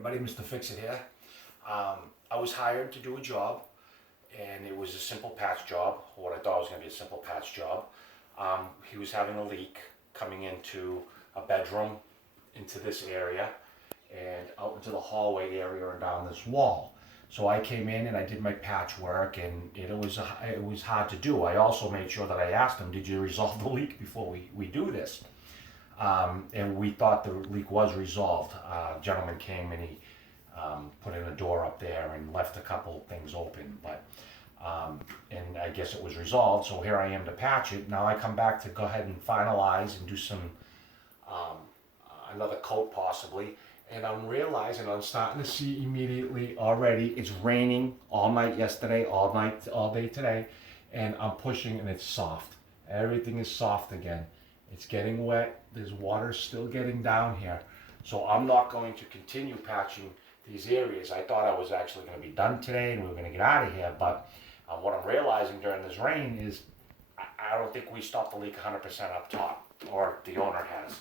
everybody, Mr. Fix It here. I was hired to do a job, and it was a simple patch job, what I thought was going to be a simple patch job. He was having a leak coming into a bedroom, into this area, and out into the hallway area and down this wall. So I came in and I did my patch work, and it was hard to do. I also made sure that I asked him, did you resolve the leak before we do this? And we thought the leak was resolved. A gentleman came and he put in a door up there and left a couple things open, but and I guess it was resolved. So here I am to patch it. Now I come back to go ahead and finalize and do some another coat possibly. And I'm realizing, I'm starting to see immediately already, it's raining all night yesterday, all day today, and I'm pushing and it's soft. Everything is soft again. It's getting wet. There's water still getting down here. So I'm not going to continue patching these areas. I thought I was actually going to be done today and we were going to get out of here. But what I'm realizing during this rain is I don't think we stopped the leak 100% up top, or the owner has.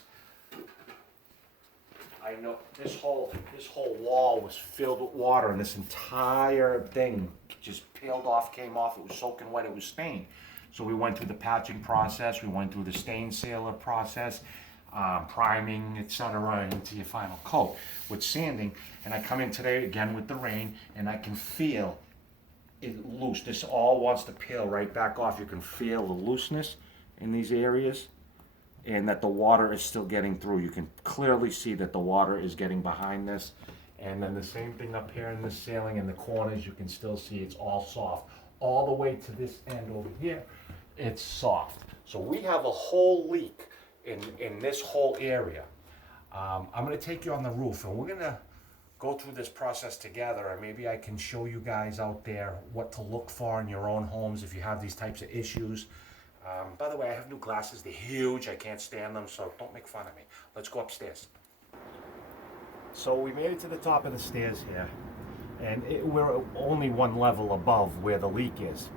I know this whole wall was filled with water, and this entire thing just peeled off, came off. It was soaking wet. It was stained. So we went through the patching process. We went through the stain sealer process, priming, etc., into your final coat with sanding. And I come in today again with the rain, and I can feel it loose. This all wants to peel right back off. You can feel the looseness in these areas, and that the water is still getting through. You can clearly see that the water is getting behind this. And then the same thing up here in the ceiling, in the corners, you can still see it's all soft. All the way to this end over here, it's soft. So we have a whole leak in this whole area. I'm gonna take you on the roof, and we're gonna go through this process together, and maybe I can show you guys out there what to look for in your own homes if you have these types of issues. By the way, I have new glasses. They're huge. I can't stand them, so don't make fun of me. Let's go upstairs. So we made it to the top of the stairs here, and we're only one level above where the leak is.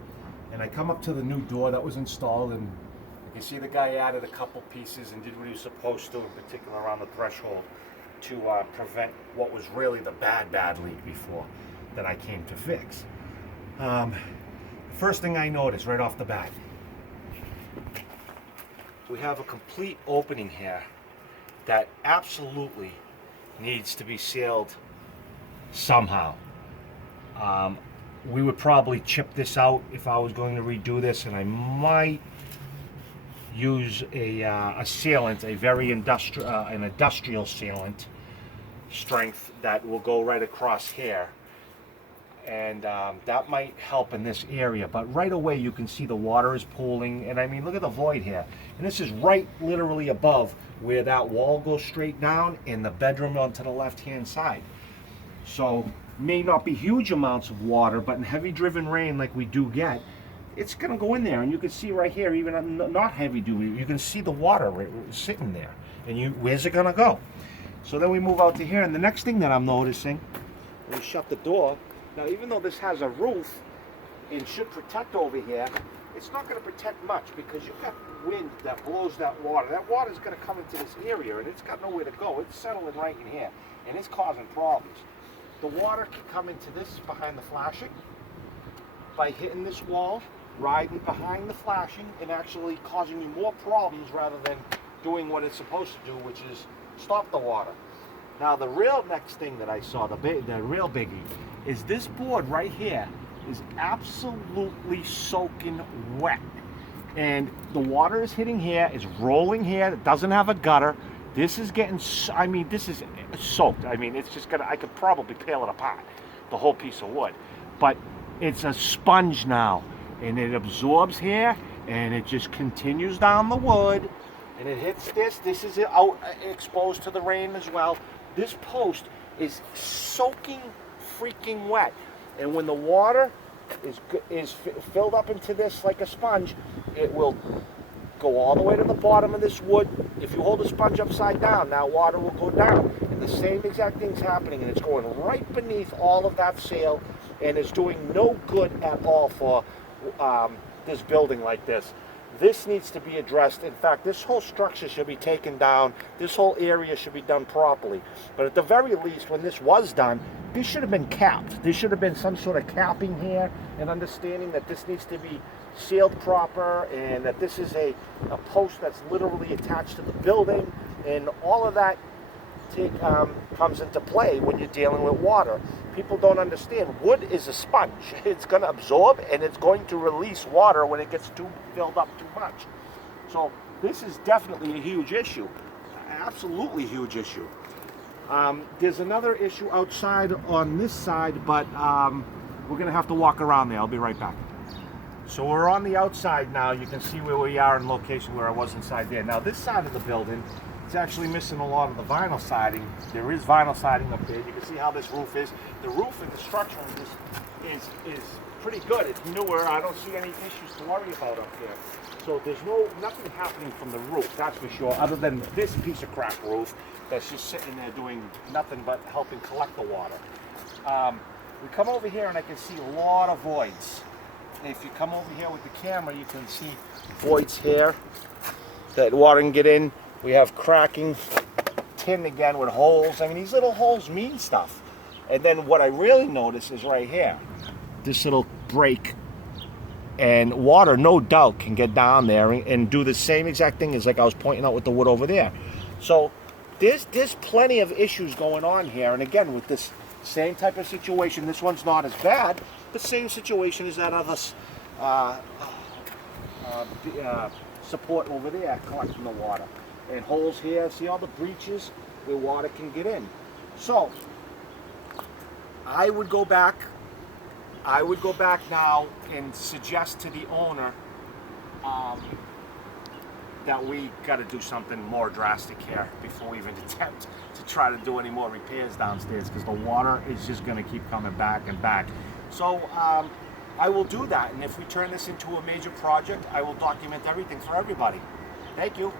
And I come up to the new door that was installed, and you can see the guy added a couple pieces and did what he was supposed to, in particular around the threshold, to prevent what was really the bad leak before that I came to fix. First thing I noticed right off the bat, we have a complete opening here that absolutely needs to be sealed somehow. We would probably chip this out if I was going to redo this, and I might use a sealant, a very industrial sealant strength that will go right across here, and that might help in this area. But right away you can see the water is pooling, and I mean, look at the void here, and this is right literally above where that wall goes straight down and the bedroom onto the left hand side. So may not be huge amounts of water, but in heavy driven rain like we do get, it's gonna go in there. And you can see right here, even not heavy duty, you can see the water sitting there, and where's it gonna go? So then we move out to here, and the next thing that I'm noticing, we shut the door. Now, even though this has a roof and should protect over here, it's not going to protect much, because you've got wind that blows that water. That water is going to come into this area, and it's got nowhere to go. It's settling right in here, and it's causing problems. The water can come into this behind the flashing by hitting this wall, riding behind the flashing, and actually causing you more problems rather than doing what it's supposed to do, which is stop the water. Now, the real next thing that I saw, the real biggie, is this board right here is absolutely soaking wet. And the water is hitting here, it's rolling here, it doesn't have a gutter. This is getting, I mean, this is soaked. I mean, it's just gonna, I could probably peel it apart, the whole piece of wood. But it's a sponge now, and it absorbs here, and it just continues down the wood, and it hits this. This is out exposed to the rain as well. This post is soaking freaking wet, and when the water is filled up into this like a sponge, it will go all the way to the bottom of this wood. If you hold the sponge upside down, that water will go down, and the same exact thing's happening, and it's going right beneath all of that sail, and is doing no good at all for this building like this. This needs to be addressed. In fact, this whole structure should be taken down. This whole area should be done properly. But at the very least, when this was done, this should have been capped. There should have been some sort of capping here, and understanding that this needs to be sealed proper, and that this is a post that's literally attached to the building, and all of that comes into play when you're dealing with water. People don't understand. Wood is a sponge. It's going to absorb, and it's going to release water when it gets filled up too much. So this is definitely a huge issue. Absolutely huge issue. There's another issue outside on this side, but we're going to have to walk around there. I'll be right back. So we're on the outside now. You can see where we are in location where I was inside there. Now this side of the building, it's actually missing a lot of the vinyl siding. There is vinyl siding up there. You can see how this roof is. The roof and the structure of this is pretty good. It's newer. I don't see any issues to worry about up there. So there's nothing happening from the roof, that's for sure, other than this piece of crap roof that's just sitting there doing nothing but helping collect the water. We come over here and I can see a lot of voids. If you come over here with the camera, you can see voids here that water can get in. We have cracking tin again with holes. I mean, these little holes mean stuff. And then what I really notice is right here, this little break. And water, no doubt, can get down there and do the same exact thing as like I was pointing out with the wood over there. So there's plenty of issues going on here. And again, with this same type of situation, this one's not as bad. The same situation as that other support over there collecting the water. And holes here, see all the breaches where water can get in. So I would go back now and suggest to the owner that we got to do something more drastic here before we even attempt to try to do any more repairs downstairs, because the water is just going to keep coming back and back. So I will do that, and if we turn this into a major project, I will document everything for everybody. Thank you.